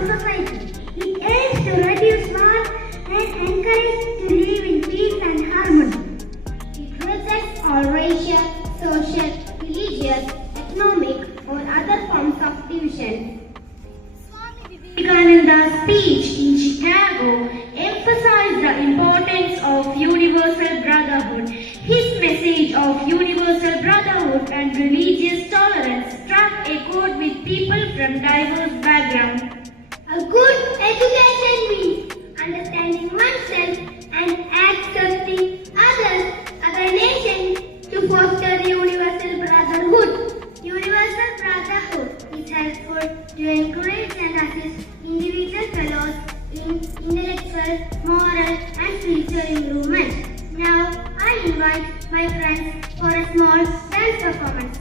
of society. It aims to reduce war and encourage to live in peace and harmony. It rejects all racial, social, religious, economic, or other forms of division. Vivekananda's speech in Chicago emphasized the importance of universal brotherhood. His message of universal brotherhood and religious tolerance struck a chord with people from diverse backgrounds. A good education means understanding oneself and accepting others, other nations to foster universal brotherhood. Universal brotherhood is helpful to encourage and assist individual fellows in intellectual, moral, and spiritual improvement. Now, I invite my friends for a small dance performance.